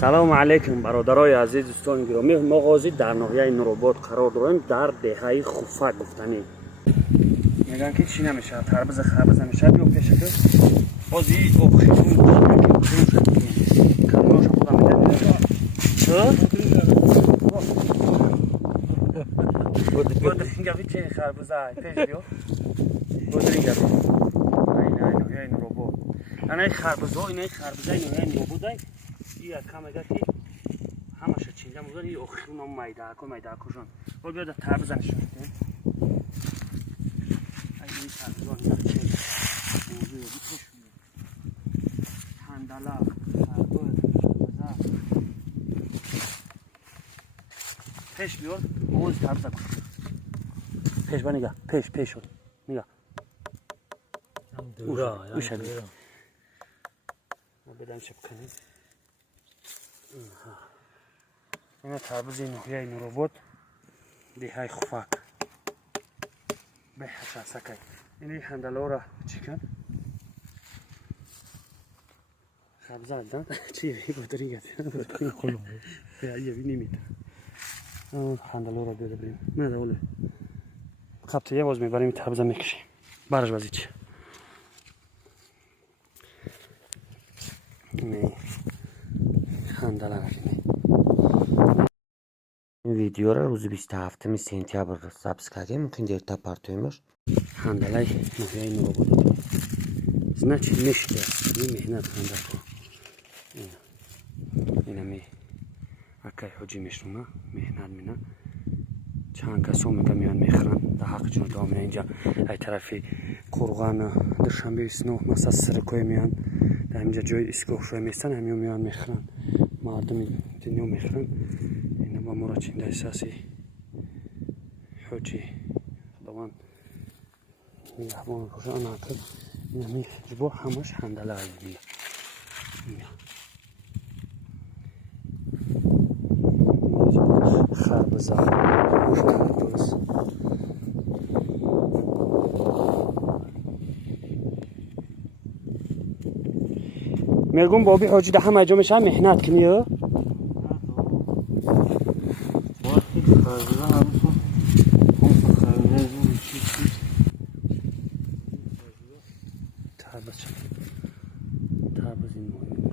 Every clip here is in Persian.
سلام علیکم برادرای عزیز دوستان گرامی. ما غازی در ناحیه نورآباد قرار داریم، در دهه خوفک گفتنی. میگن که چی نمیشه، تربز خربز نمیشه. بیا پیش تو غازی اوخیتون کارونش خودم میگم چه بود اینجا چه خربزه پیش بیا بود اینجا نه نورآباد انا خربزه اینا خربزه اینا نورآباد یا کم اگر که همش چینجا موزن ی اخیون هم میده کشون بود بیاد تربز نشون کنیم این تربزان در چه موضوع بیتش هندلا خربز بزر پیش بیار موز تربز کن پیش با نگاه پیش شد نگاه اوشه بیار ما بدن شب کنیم این تربز ناحیه نورآباد دهه خوفک به حشاسکای این هندلا را چیکن خبزه دادن چی بودری گفت خلو یا نمیده هندلا را بده بریم نه دوله خبت یه باز میبریم تربزه میکشیم برش بازی چی نه هندلا رفتیم. این ویدیو را روز 27 سپتامبر ثبت کردیم. ممکن دیرتر پارتویمش هندلای ناحیه نورآباد значит میشه این مهنت هندل اینا می اکای حجی میشونه مهنت مینا چند کسا میگم میان میخرن در حق جون دام اینجا ای طرفی قرغان دوشنبه 29 مثلا سرکوی میان در اینجا جای اسکو شوی میستن همین میان میخرن مردم دنیا میخرن اینا با مرا چنده احساسی حجی دوان میهمان کجا ناکر یعنی جبو همش هندله هایی خربزه مشکل درست میگم بابی حاجی ده همه جا میشه مهنت کنی تربز این مهم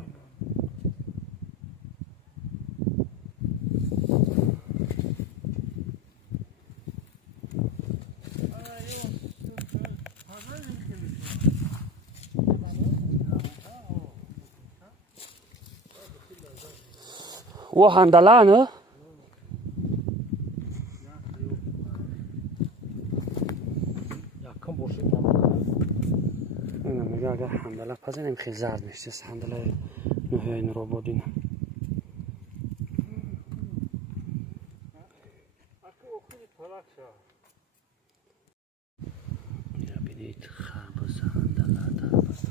و هندله نه اینا میگه اگر هندله پس اینم خیلی زرد میشه هندله ناحیه نورآباد اینا ببینید خربز هندله تربز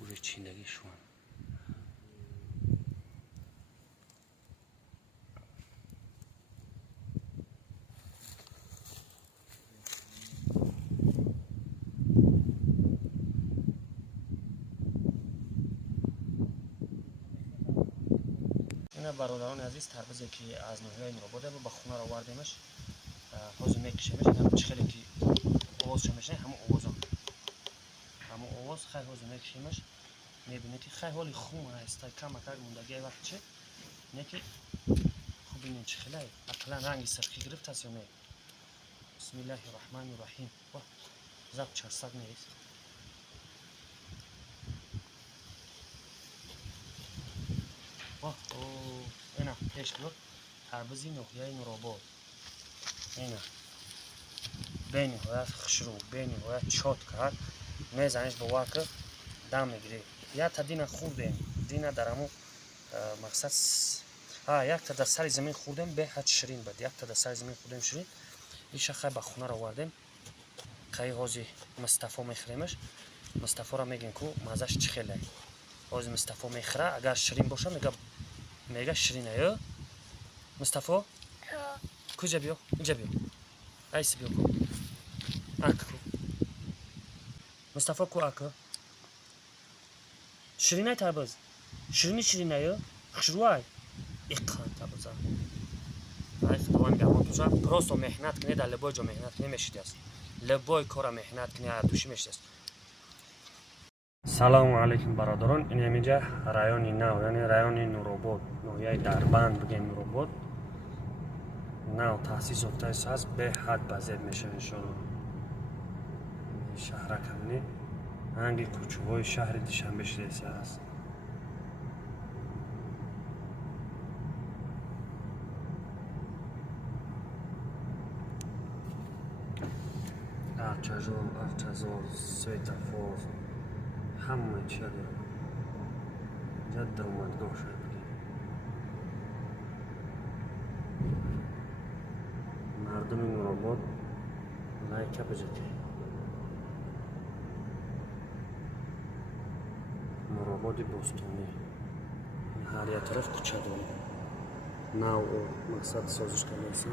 اوری چیندگی شون اینا برادران عزیز تربزی که از ناحیه نورآباد با خونه رو آوردیمش حاضر میکشیمش هم خیلی که آواز میشه همون آواز خیلی حاضر میکشیمش میبینید که خیلی حالی خون است کم موندگی وقت چه نه که خوب ببینید چه خیلی اصلا رنگ سرخی گرفت است یا نه بسم الله الرحمن الرحیم و ضبط 400 نیست اینا پیش بیار تربزی ناحیه نورآباد اینا به نهایت خشرو به نهایت چات کرد میزنش با وکر دم میگیره یا تا دینا خوردیم دینا درمو مقصد یک تا در سر زمین خوردیم به حد شیرین بود یک تا در سر زمین خوردیم شیرین ایشا خیلی به خونه رو آوردیم خیلی حاضی مصطفی میخریمش مصطفی را میگیم که مزش چه خیلی حاضی مصطفی میخره اگر شیرین باشه میگه شیرینه یا مصطفی کجا بیو اینجا بیو ایسی بیو کو اکو مصطفی کو اکو شیرینه تربز شیرینی یا хушруай иқанта буза ай худованд гамонтуша просто меҳнат кунед дар любой ҷо меҳнат кунед мешидааст любой кора меҳнат кунед души мешидааст. салому алайкум бародарон, ин ҳаминҷа райони нав яъне райони Нуробод ноҳияи Дарбанд бигем Нуробод нав таъсис ёфтааст ҳаст беҳад базед мешавад иншоалло. шаҳрака бинед ҳанги кӯчаҳои шаҳри Душанбе шудааст ҳаст. автозор, светофор ҳама чия дорад. инҷа даромадгоҳ шуд. мардуми Нуробод лайка бижаки. Нурободи бостонӣ ҳар як тараф кӯча дорад. нав мақсад созиш кардааст.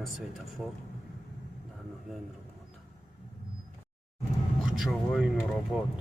ин светофор дар ноҳияи Нуробод. кӯчаҳои Нуробод